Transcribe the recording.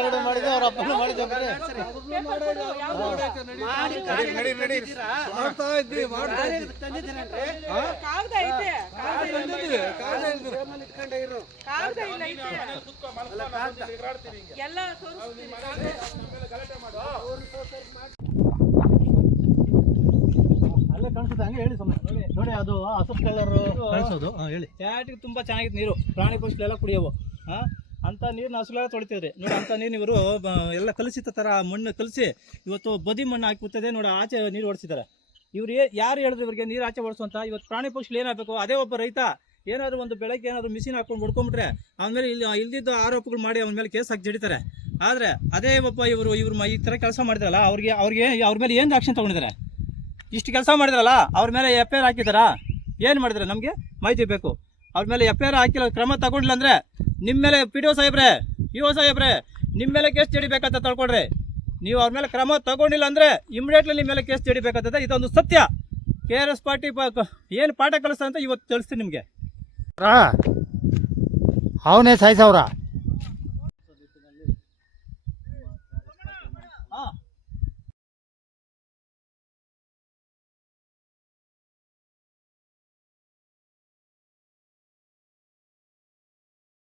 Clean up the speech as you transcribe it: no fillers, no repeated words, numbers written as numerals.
ಎರಡು ಮಾಡಿದ್ವಿ, ಅವ್ರ ಅಪ್ಪನ ಮಾಡಿದ್ವಿ. ಅಲ್ಲೇ ಕಾಣಿಸುತ್ತೆ, ಹಂಗೆ ಹೇಳಿ ಸುಮ್ಮನೆ ನೋಡಿ. ಅದು ಹಸಿರು ಕಲರ್ ಕಾಣಿಸೋದು, ಹೇಳಿ. ಚಾಟಿಗೆ ತುಂಬಾ ಚೆನ್ನಾಗಿತ್ತು ನೀರು, ಪ್ರಾಣಿ ಪಕ್ಷಿಗಳೆಲ್ಲ ಕುಡಿಯೋವು. ಅಂತ ನೀರನ್ನ ಹಸುಗಳೆಲ್ಲ ತೊಳಿತಿದ್ರಿ ನೋಡಿ. ಅಂತ ನೀರು ಇವರು ಎಲ್ಲ ಕಲಸಿದ ಥರ ಮಣ್ಣು ಕಲಸಿ ಇವತ್ತು ಬದಿ ಮಣ್ಣು ಹಾಕಿ ಕೂತದೆ ನೋಡಿ. ಆಚೆ ನೀರು ಓಡಿಸಿದ್ದಾರೆ ಇವ್ರು. ಯಾರು ಹೇಳಿದ್ರು ಇವ್ರಿಗೆ ನೀರು ಆಚೆ ಓಡಿಸುವಂತ? ಇವತ್ತು ಪ್ರಾಣಿ ಪಕ್ಷಿಗಳು ಏನಾಗಬೇಕು? ಅದೇ ಒಬ್ಬ ರೈತ ಏನಾದ್ರು ಒಂದು ಬೆಳಗ್ಗೆ ಏನಾದ್ರು ಮಿಷಿನ್ ಹಾಕೊಂಡು ಹೊಡ್ಕೊಂಡ್ಬಿಟ್ರೆ ಅವನ ಮೇಲೆ ಇಲ್ದಿದ್ದು ಆರೋಪಗಳು ಮಾಡಿ ಅವನ ಮೇಲೆ ಕೇಸ್ ಹಾಕಿ ಜಡಿತಾರೆ. ಆದರೆ ಅದೇ ಒಬ್ಬ ಇವರು ಈ ಥರ ಕೆಲಸ ಮಾಡಿದ್ರಲ್ಲ, ಅವ್ರ ಮೇಲೆ ಏನು ಆಕ್ಷನ್ ತೊಗೊಂಡಿದ್ದಾರೆ? ಇಷ್ಟು ಕೆಲಸ ಮಾಡಿದ್ರಲ್ಲ ಅವ್ರ ಮೇಲೆ FIR ಹಾಕಿದಾರಾ? ಏನು ಮಾಡಿದ್ರೆ ನಮಗೆ ಮಾಹಿತಿ ಬೇಕು. ಅವ್ರ ಮೇಲೆ FIR ಹಾಕಿಲ್ಲ, ಕ್ರಮ ತಗೊಂಡಿಲ್ಲ ಅಂದರೆ ನಿಮ್ಮ ಮೇಲೆ PDO ಸಾಹೇಬ್ರೆ, EO ಸಾಹೇಬ್ರೆ, ನಿಮ್ಮ ಮೇಲೆ ಕೇಸ್ ಜಡಿಬೇಕಂತ ತಿಳ್ಕೊಡ್ರಿ. ನೀವು ಅವ್ರ ಮೇಲೆ ಕ್ರಮ ತಗೊಂಡಿಲ್ಲ ಅಂದರೆ ಇಮಿಡಿಯೇಟ್ಲಿ ನಿಮ್ಮ ಮೇಲೆ ಕೇಸ್ ಜಡಿಬೇಕಂತದೆ. ಇದೊಂದು ಸತ್ಯ. KRS ಪಾರ್ಟಿ ಏನು ಪಾಠ ಕಲಿಸ್ತಾ ಅಂತ ಇವತ್ತು ತಿಳಿಸ್ತೀನಿ ನಿಮಗೆ. ಅವನೇ ಸಾಯಿಸವ್ರ